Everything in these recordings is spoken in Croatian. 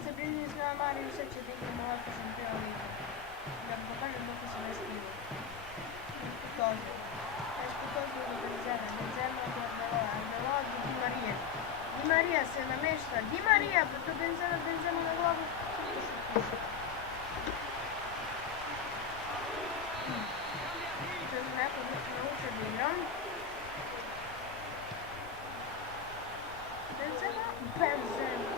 ste bližnji s nama Mariju, sad ćete igramo ovako šampion ligu. Da vam pokažem dok se ne skrivo. Esputozu do Benzema, Benzema do Arbeloa, Arbeloa do Di Marije. Di Marija se namešta, Di Marija, pa to Benzema, Benzema na glavu. To je neko nauče da igram. Benzema, Benzema.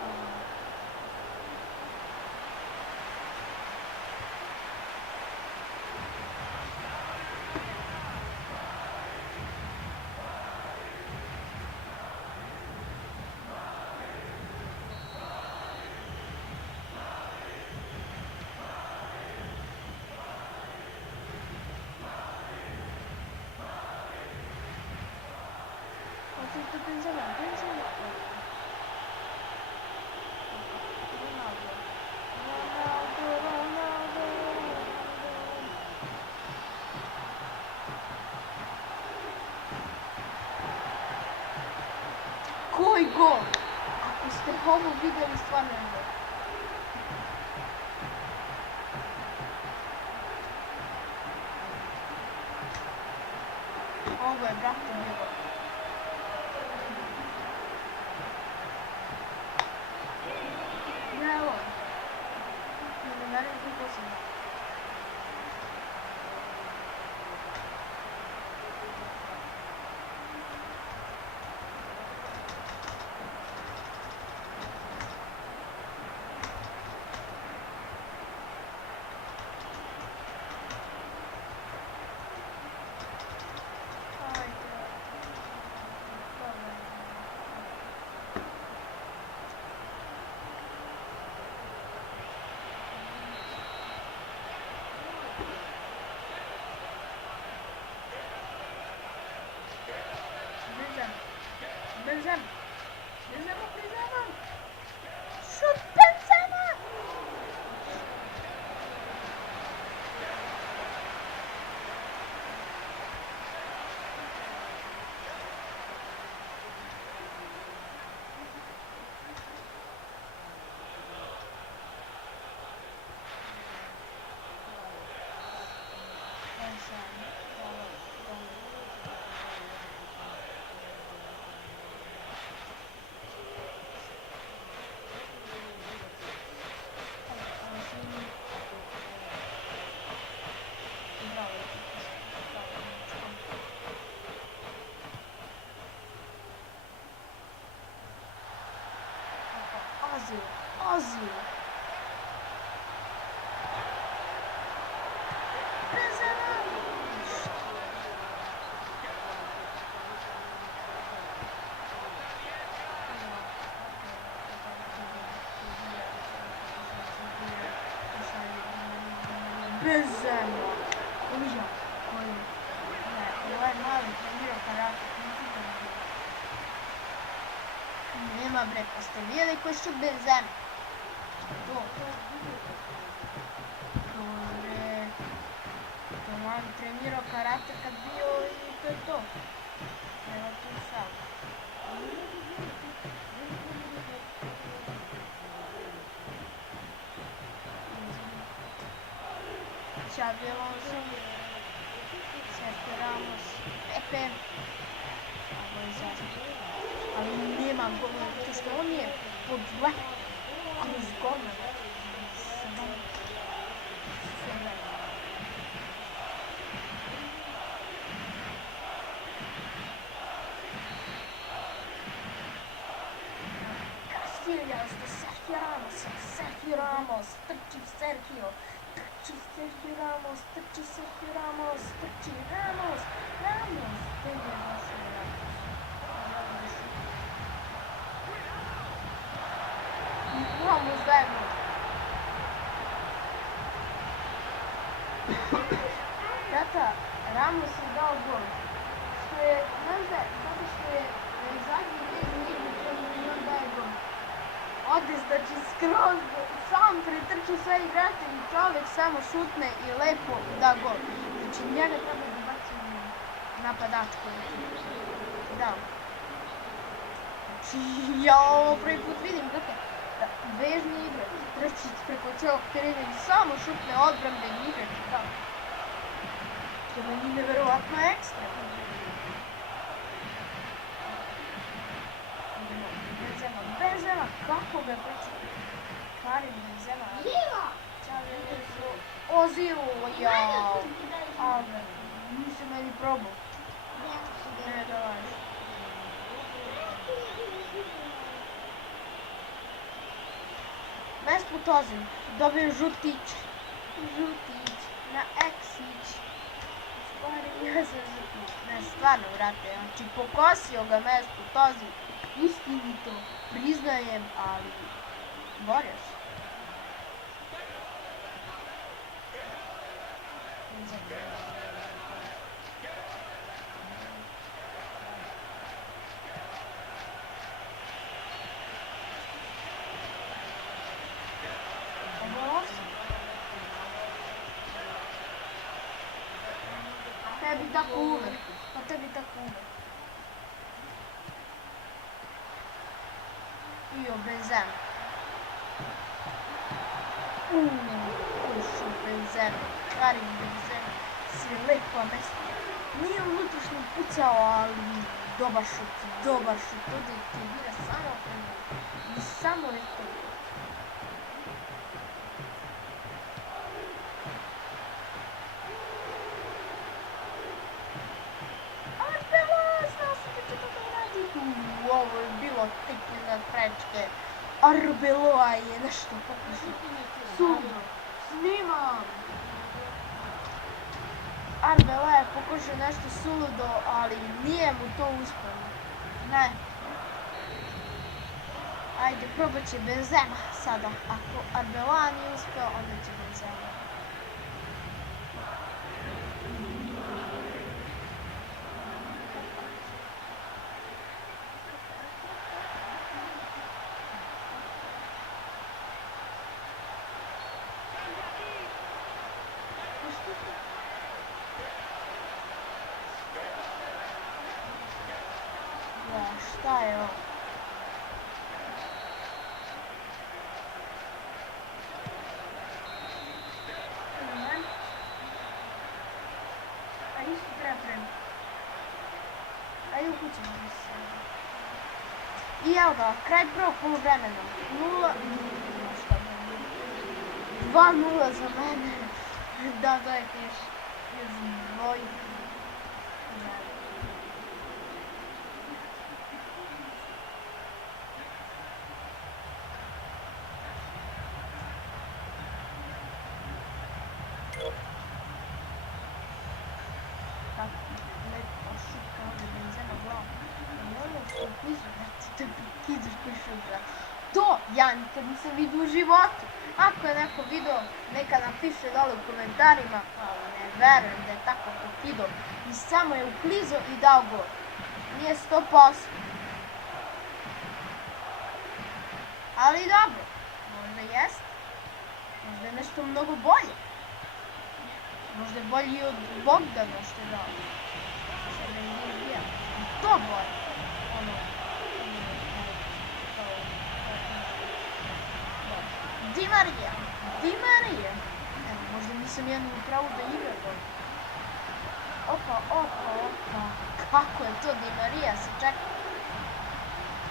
Tutto Benzema, Benzema. Ronaldo. Ronaldo, Ronaldo, Ronaldo. Koji gol? Ako ste ovo vidjeli, stvarno je gol. Ovo je, brate, bilo. Evo. Ne verujem kako sam. Benzema. Benzema, Benzema. Şut Benzema. Ozil. Benzema. Benzema. Olha, olha. Ovo je mali trenirao karakter. Nema bre, pa ste vidjeli koji su Benzema? To bre, to mali trenirao karakter kad bio i to je to. Evo tu sad. Xabi Alonso, Sergio Ramos, Pepe. Ali nema gola, to što on je po 2 kroz gola. Castillas de Sergio Ramos, Sergio Ramos, trči Sergio, trči Sergio Ramos, trči Sergio Ramos, trči Ramos, Ramos, to je došao Ramos. Ramos zajedno. Tata, Ramos je dao gol. Što je, znaš da, zato što je zadnji vezni igri koji on daje gol. Ode, znači skroz, sam pretrči sve igrate i čovjek samo šutne i lepo da gol. Znači njega treba da baci napadačku. Da. Znači ja ovo prvi put vidim, brate. Vežni igrač. Treći preko cijelog terena i samo šutne odbrane i igrač. To je meni nevjerovatno ekstremno. Benzema, kako ga pričali? Karim Benzema. Živa! Ozivu, jao. Ali, nisi meni probao. Ne, davaj. Mesut Ozil dobio žutić. Žutić na Eksić. Stvari, ja sam žutić. Ne, stvarno, vrate. Znači, pokosio ga Mesut Ozil. Istinito, priznajem, ali borio se. Tebi tako uvek, pa tebi tako uvek. Io Benzema. Ušao Benzema. Karim Benzema. Si lepo mesto. Nije unutrašnji pucao, ali dobar šut. Dobar šut. Ovdje ti bira samo prema. I samo je to. Ovo je bilo tikne prečke. Arbeloa je nešto pokušao. Suludo. Snimam. Arbeloa je pokušao nešto suludo, ali nije mu to uspjelo. Ne. Ajde, probat će Benzema sada. Ako Arbeloa nije uspio, onda će Benzema. Šta je ovo? Ajde što treba prema. Ajde ukućemo se. I evo ga, kraj prvog poluvremena. 2-0 za mene. Da, to je teš. Zvoj. To ja nikad nisam vidio u životu. Ako je neko video, neka napiše dole u komentarima, ali ne verujem da je tako pokidao. I samo je uklizao i dao gol. Nije 100%. Ali dobro, možda jest. Možda je nešto mnogo bolje. Možda je bolji od Bogdana što je dao. Sada je nije bio. I to bolje. Di Marija. Evo, možda nisam jednu upravu da igra gol. Opa. Kako je to Di Marija se čeka?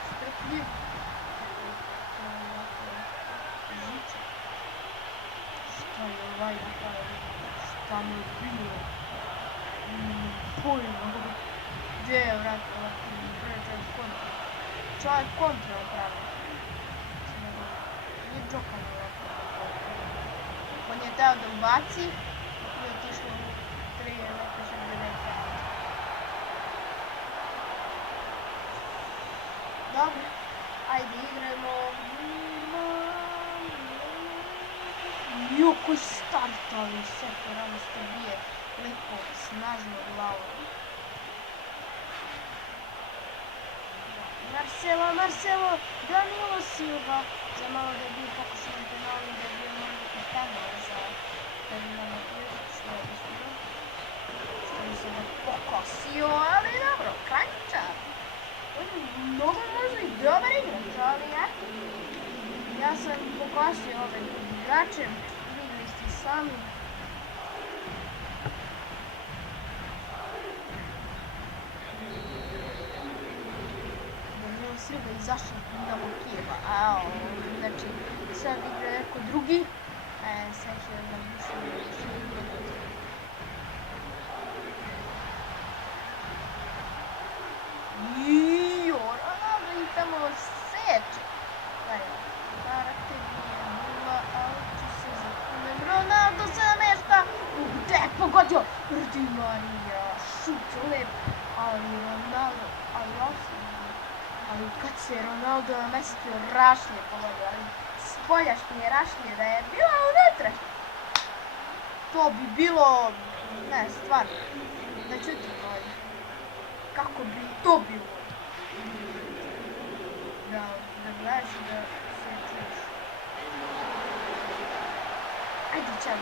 Strpljiv. Žiča. Šta je ovaj napravio? Šta mu je bilo? Pojma. Gdje je vrat ovako? Čovjek kontra napravio. Nije džokan ovako. On je teo da ubaci i otišlo u 3 električne devete. Dobro, ajde igramo. Koji startovi, sektor, rano što bije lepo, snažno glavom. Marcelo, Danilo Silva, za malo da je bio pokušan penalni, da je bio možda penal za Ferdinanda Pjerić, što je ispredno. Što mi se da pokosio, ali dobro, Kanjičar. Mnogo možda i dobar igrač, ali ja sam pokosio. spasio ove igrače, vidjeli ste sami. Silva izašao idemo Kijeva, znači sad igra neko drugi, sad će da mislim Iiio, Ronaldo i tamo seče. Karakter nije nula, ali ću se zakunem. Ronaldo se namešta, gde je pogodio? Di Marija, šut lep, ali Ronaldo, ali kad se Ronaldo namestio Rašlje pogodio, ali spoljašnje Rašlje da je bila unutra. To bi bilo, ne, stvarno, da čuti bolje. Kako bi to bilo? Da gledaš i da se čuješ. Ajde, čao.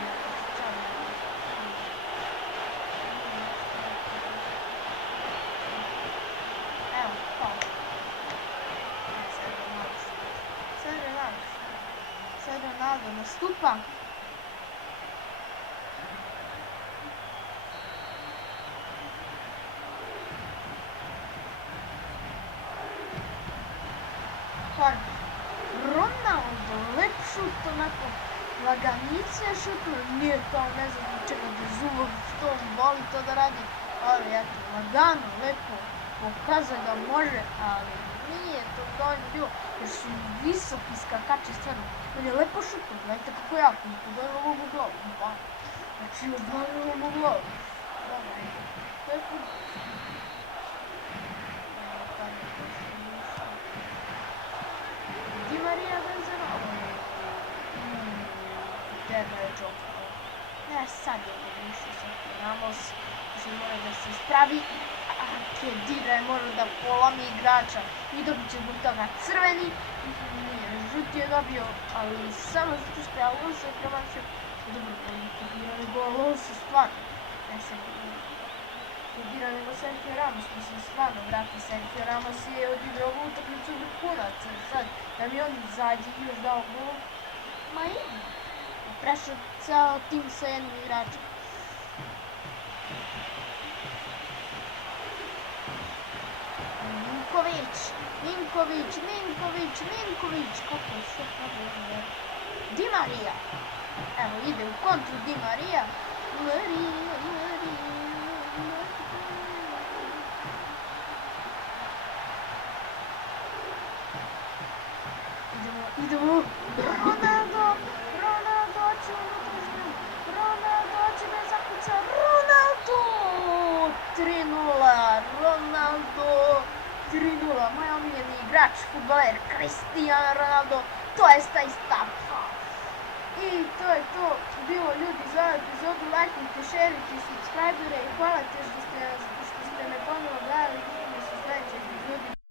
Evo, pao. Sad Ronaldo nastupa. Ronaldo, lep šut, onako laganice šutno, nije kao ne znam čega da Zubov što voli to da radi, ali eto, lagano, lepo, pokazao da može, ali nije to dovoljno bilo, jer su visoki skakači stvarno, on je lepo šutno, gledajte kako jako, udavio ovog u glavu, znači udavio ovog u glavu, lepo. Di Marija Benzema, gdje je Džoka? Ne, sad je više Sergio Ramos, što mora da se spravi, a Kedira je morao da polomi igrača i dobit će zbog toga crveni, nije, žuti je dobio, ali samo zato što je Alonso je promašio, dobro, Kedira nego Alonso, stvarno, ne Sergio Kedira nego Sergio Ramos, mislim stvarno, brate, Sergio Ramos je odigrao ovu utakmicu vrhunac, sad, da mi on izađe i još dao gol, ma idi, prešao ceo tim sa jednim igračem. Ninković, kako je sve problem, Di Marija, evo ide u kontru Di Marija, idemo, Ronaldo će unutrašnju, Ronaldo će me zakuca, Ronaldo, 3:0, moj omiljeni igrač, fudbaler, Cristiano Ronaldo, to je taj stav. I to je to bilo, ljudi, za ovu epizodu, lajkujte, šerite, subscribe-ire i hvala te što ste me ponovno gledali, vidimo se u sledećoj epizodi.